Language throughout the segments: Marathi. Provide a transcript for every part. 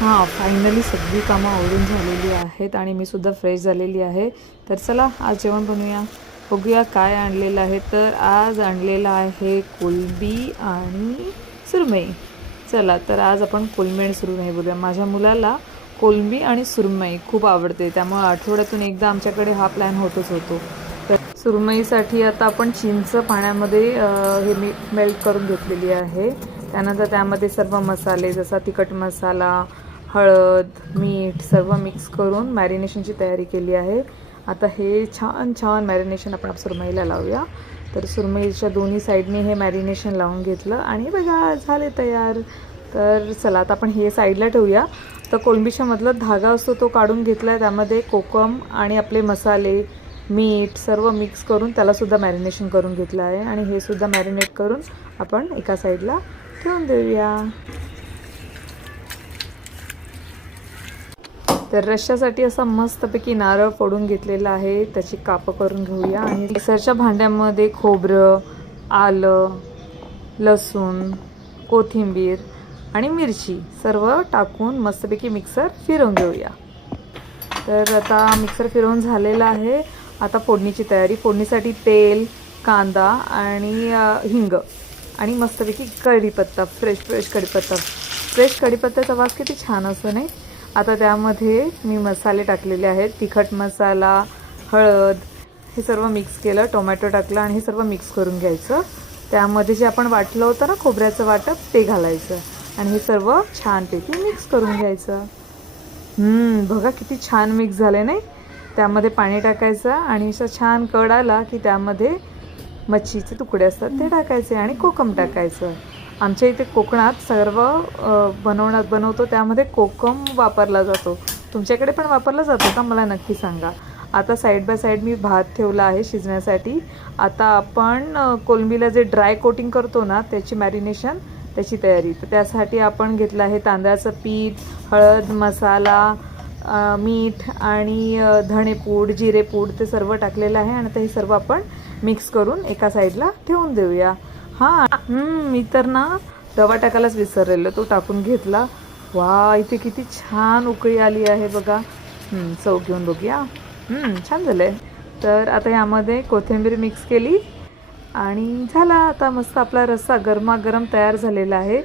हां, फायनली सगळी कामं आवरून झालेली आहेत आणि मी सुद्धा फ्रेश झालेली आहे. तर चला आज जेवण बनवूया. बघूया काय आणलेलं आहे. तर आज आणलेलं आहे कोलंबी आणि सुरमई. चला तर आज आपण कोलंबी आणि सुरमई बोलूया. माझ्या मुलाला कोलंबी आणि सुरमई खूप आवडते, त्यामुळे आठवड्यातून एकदा आमच्याकडे हा प्लॅन होतच होतो. तर सुरमईसाठी आता आपण चिंच पाण्यामध्ये हे मेल्ट करून घेतलेली आहे. त्यानंतर त्यामध्ये सर्व मसाले जसा तिखट मसाला, हळद, मीठ सर्व मिक्स करून मॅरिनेशनची तयारी केली आहे. आता हे छान छान मॅरिनेशन आपण सुरमईला लावूया. तर सुरमईच्या दोन्ही साईडने हे मॅरिनेशन लावून घेतलं आणि बघा झाले तयार. तर चला आता आपण हे साईडला ठेवूया. तर कोलंबीच्या मधला धागा असतो तो काढून घेतला आहे. त्यामध्ये कोकम आणि आपले मसाले, मीठ सर्व मिक्स करून त्यालासुद्धा मॅरिनेशन करून घेतलं आहे आणि हे सुद्धा मॅरिनेट करून आपण एका साईडला ठेवून देऊया. तर रश्श्यासाठी असा मस्तपैकी नारळ फोडून घेतलेला आहे. त्याची कापं करून घेऊया आणि मिक्सरच्या भांड्यामध्ये खोबरं, आलं, लसूण, कोथिंबीर आणि मिरची सर्व टाकून मस्तपैकी मिक्सर फिरवून घेऊया. तर आता मिक्सर फिरवून झालेला आहे. आता फोडणीची तयारी. फोडणीसाठी तेल, कांदा आणि हिंग आणि मस्तपैकी कढीपत्ता, फ्रेश कढीपत्ता. फ्रेश कढीपत्त्याचा वास किती छान असतो नाही. आता त्यामध्ये मी मसाले टाकलेले आहेत. तिखट मसाला, हळद हे सर्व मिक्स केलं. टोमॅटो टाकला आणि हे सर्व मिक्स करून घ्यायचं. त्यामध्ये जे आपण वाटलं होतं ना खोबऱ्याचं वाटप ते घालायचं आणि हे सर्व छानपैकी मिक्स करून घ्यायचं. बघा किती छान मिक्स झाले नाही. त्यामध्ये पाणी टाकायचं आणि असं छान कड आला की त्यामध्ये मच्छीचे तुकडे असतात ते टाकायचे आणि कोकम टाकायचं. आमच्या इथे कोकणात सर्व बनवतो त्यामध्ये कोकम वापरला जातो. तुमच्याकडे पण वापरला जातो का मला नक्की सांगा. आता साईड बाय साईड मी भात ठेवला आहे शिजण्यासाठी. आता आपण कोलंबीला जे ड्राय कोटिंग करतो ना त्याची मॅरिनेशन त्याची तयारी. तर त्यासाठी आपण घेतलं आहे तांदळाचं पीठ, हळद, मसाला, मीठ आणि धणेपूड, जिरेपूड ते सर्व टाकलेलं आहे आणि आता हे सर्व आपण मिक्स करून एका साईडला ठेवून देऊया. मी तर ना रवा टाकायलाच विसरलेलो, तो टाकून घेतला. वा, इथे किती छान उकळी आली आहे बघा. चव घेऊन बघूया. छान झालं आहे. तर आता यामध्ये कोथिंबीर मिक्स केली आणि झाला आता मस्त आपला रस्सा गरमागरम तयार झालेला आहे.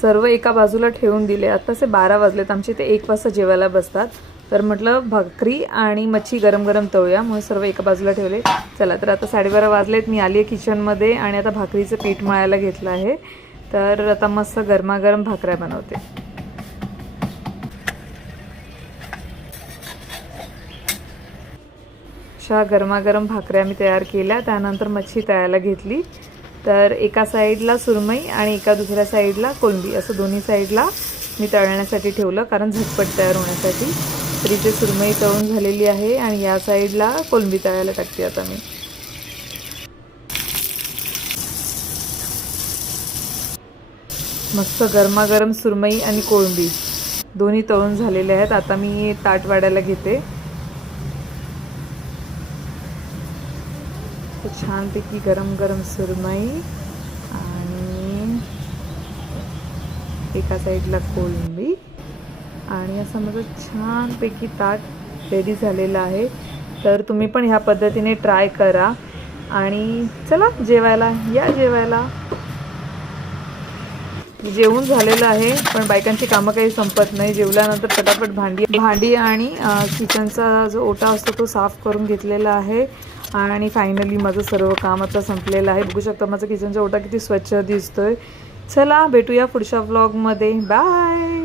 सर्व एका बाजूला ठेवून दिले. आत्ताचे 12 वाजलेत. आमचे ते 1 वाजता जेवायला बसतात. तर म्हटलं भाकरी आणि मच्छी गरम गरम तळूया म्हणून सर्व एका बाजूला ठेवले. चला तर आता 12:30 वाजलेत. मी आली आहे किचनमध्ये आणि आता भाकरीचं पीठ मळायला घेतलं आहे. तर आता मस्त गरमागरम भाकऱ्या बनवते. अशा गरमागरम भाकऱ्या मी तयार केल्या. त्यानंतर मच्छी तळायला घेतली. तर एका साईडला सुरमई आणि एका दुसऱ्या साईडला कोलंबी असं दोन्ही साईडला मी तळण्यासाठी ठेवलं कारण झटपट तयार होण्यासाठी. तर इथे सुरमई तळून झालेली आहे आणि या साईडला कोलंबी तळायला टाकते आता मी. मस्त गरमागरम सुरमई आणि कोळंबी दोन्ही तळून झालेले आहेत. आता मी ताट वाढायला घेते. छानपैकी गरम गरम सुरमई आणि एका साईडला कोळंबी आणि असं माझं छानपैकी ताट रेडी झालेलं आहे. तर तुम्ही पण ह्या पद्धतीने ट्राय करा आणि चला जेवायला या. जेवून झालेलं आहे पण बायकांची कामं काही संपत नाही. जेवल्यानंतर पटापट भांडी आणि किचनचा जो ओटा असतो तो साफ करून घेतलेला आहे आणि फायनली माझं सर्व काम आता संपलेलं आहे. बघू शकता माझं किचनचा ओटा किती स्वच्छ दिसतोय. चला भेटूया पुढच्या व्लॉगमध्ये. बाय.